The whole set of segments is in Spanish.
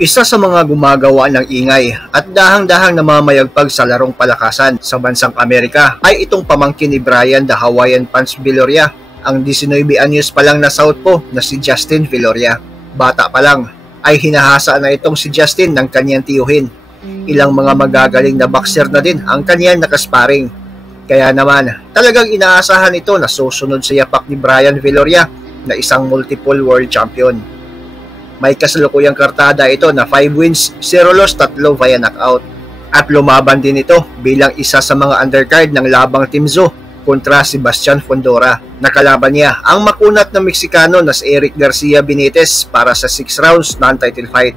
Isa sa mga gumagawa ng ingay at dahang-dahang namamayagpag sa larong palakasan sa bansang Amerika ay itong pamangkin ni Brian the Hawaiian Punch Viloria, ang 19 anyos pa lang na southpaw na si Justin Viloria. Bata pa lang ay hinahasa na itong si Justin ng kanyang tiyuhin. Ilang mga magagaling na boxer na din ang kanyang nakasparing. Kaya naman talagang inaasahan ito na susunod sa yapak ni Brian Viloria na isang multiple world champion. May kasalukuyang kartada ito na 5 wins, 0 loss, 3 via knockout. At lumaban din ito bilang isa sa mga undercard ng labang Team Zoo kontra si Sebastian Fundora. Nakalaban niya ang makunat na Meksikano na si Eric Garcia Benitez para sa 6 rounds non-title fight.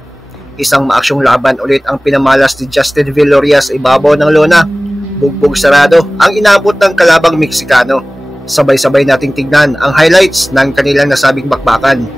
Isang maaksyong laban ulit ang pinamalas ni Justin Viloria sa ibabaw ng lona. Bugbog sarado ang inabot ng kalabang Meksikano. Sabay-sabay nating tignan ang highlights ng kanilang nasabing bakbakan.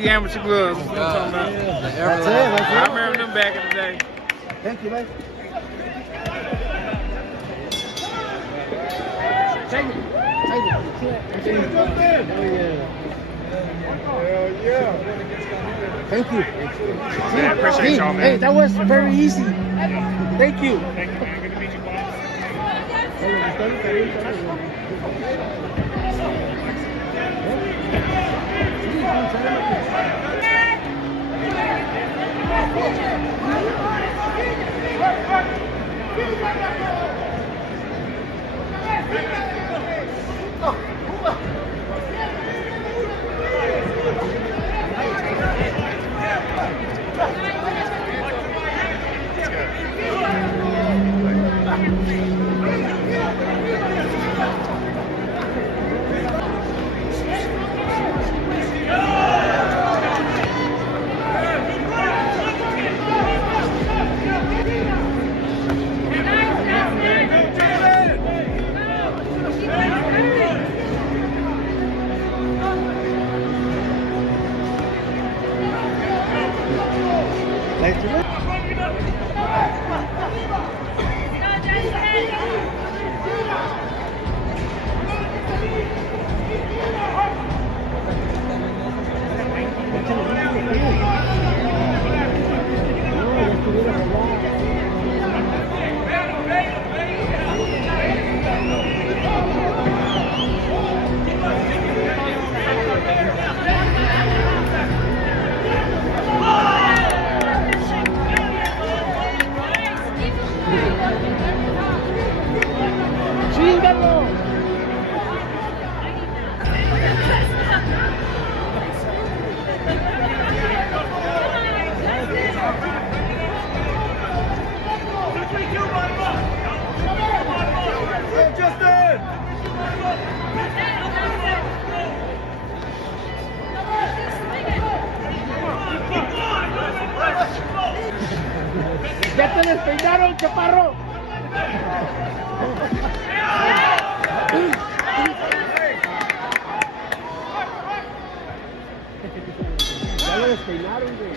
The amateur gloves. That's it. I remember them back in the day. Thank you, man. Take it. Thank you. Yeah, I appreciate y'all, man. Hey, that was very easy. Thank you. Thank you, man. Good to meet you, boss. Ya te despeinaron, chaparro. Ya lo despeinaron, güey.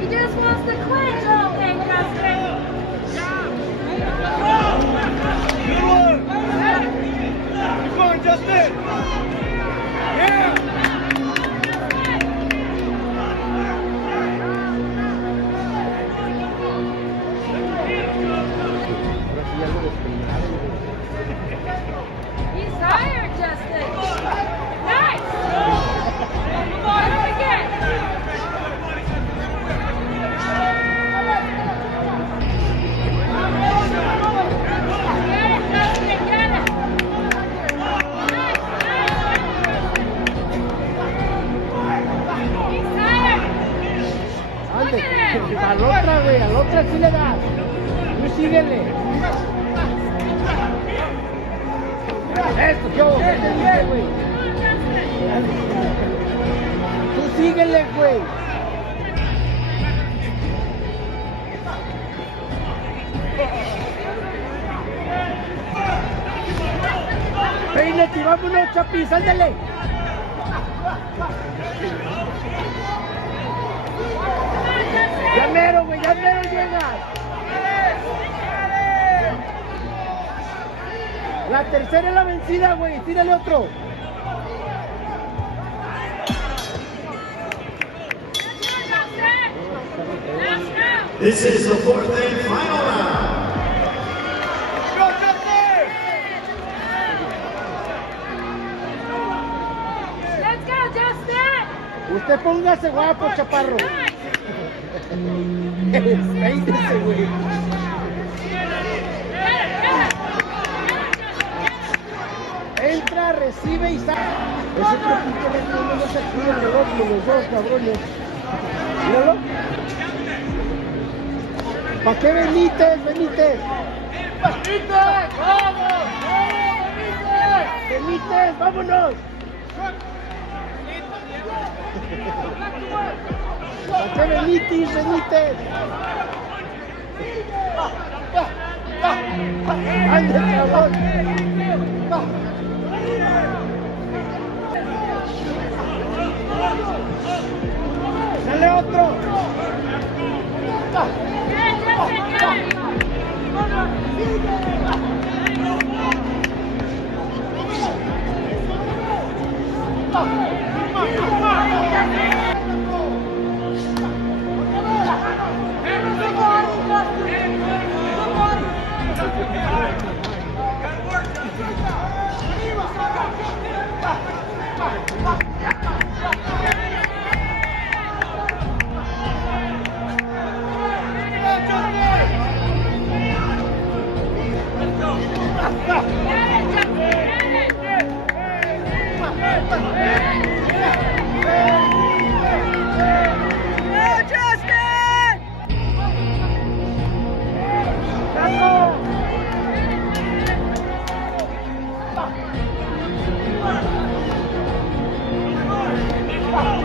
He just wants to quit. Okay, Justin. Good one. Keep going, Justin. Yeah. He's tired, Justin. Nice. Come on, do it again. Get it, Justin, get it. Nice, nice. He's tired. Look at him. Al otra, güey, al otra sí le das. Tú síguele. Eso, yo, ¿qué te dije, güey? Tú síguele, güey. Peínate, vámonos, Chapi, sándale. Ya mero, güey, ya mero llegas. La tercera es la vencida, güey. Tírale otro. This is the fourth and final round. Let's go, Justin. Usted póngase guapo, chaparro. Peínese, güey. Entra, recibe y sale. Ese trapito no se cuida de los dos cabrones. Míralo. ¿Para qué Benítez? ¡Benítez! ¡Benítez! ¡Vamos! ¡Benítez! ¡Vámonos! ¿Para qué Benítez? ¡Benítez! ¡Ande, cabrón! ¡Dale otro!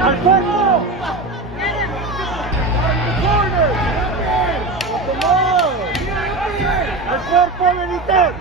¡Al fondo! ¡Al cuerpo, Benítez!